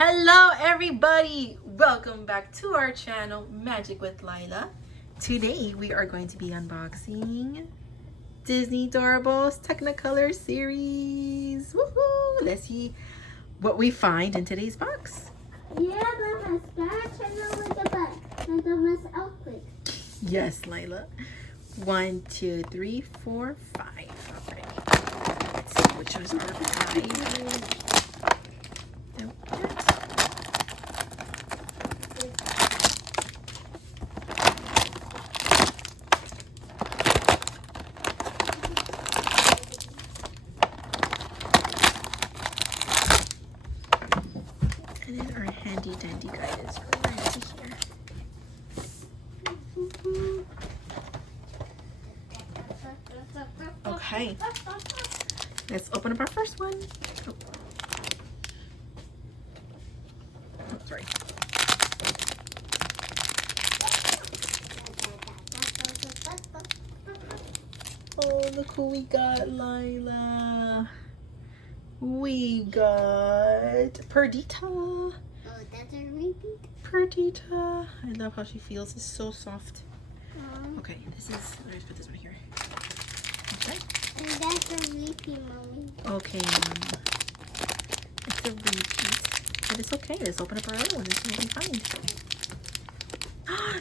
Hello everybody! Welcome back to our channel, Magic with Lila. Today we are going to be unboxing Disney Doorables Technicolor series. Woohoo! Let's see what we find in today's box. Yeah, Mama, start with the butt and the miss outfit. Yes, Lila. 1, 2, 3, 4, 5. Alright. Let's see which ones are 5. And then our handy dandy guide is right here. Okay, let's open up our first one. Oh, sorry. Oh, look who we got, Lila. We got Perdita. Oh, that's a repeat. Perdita. I love how she feels. It's so soft. Okay. Okay, this is. Let's put this one here. Okay. And that's a repeat, Mommy. Okay, Mom. It's a repeat, but it's okay. Let's open up our other one and see what we find.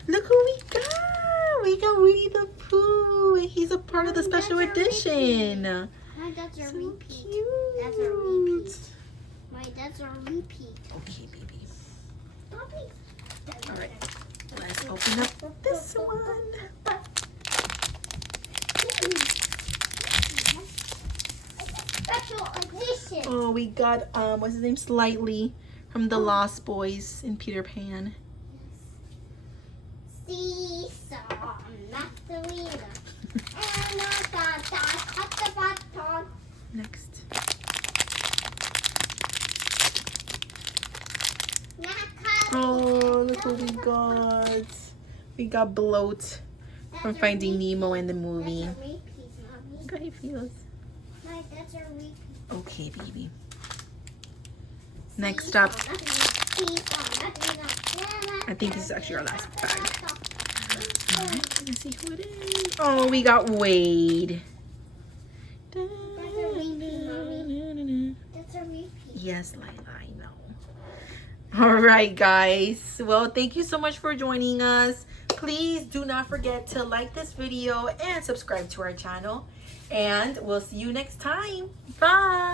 Look who we got! We got Winnie the Pooh, and he's a part of the special edition. That's a So repeat. cute. That's a repeat. That's a repeat. Okay, baby. Mommy. All right, let's open up this one. Special edition. Oh, we got what's his name? Slightly from the Lost Boys in Peter Pan. Seesaw, Magdalena. And cut the button. Next. Oh, look what we got. We got Bloat from Finding Nemo in the movie. That's a repeat, Mommy. Look how he feels. That's a repeat. Okay, baby. Next up, I think this is actually our last bag. Alright, let's see who it is. Oh, we got Wade. That's a repeat, Mommy. That's a repeat. Yes, Lila, I know. All right, guys. Well, thank you so much for joining us. Please do not forget to like this video and subscribe to our channel. And we'll see you next time. Bye.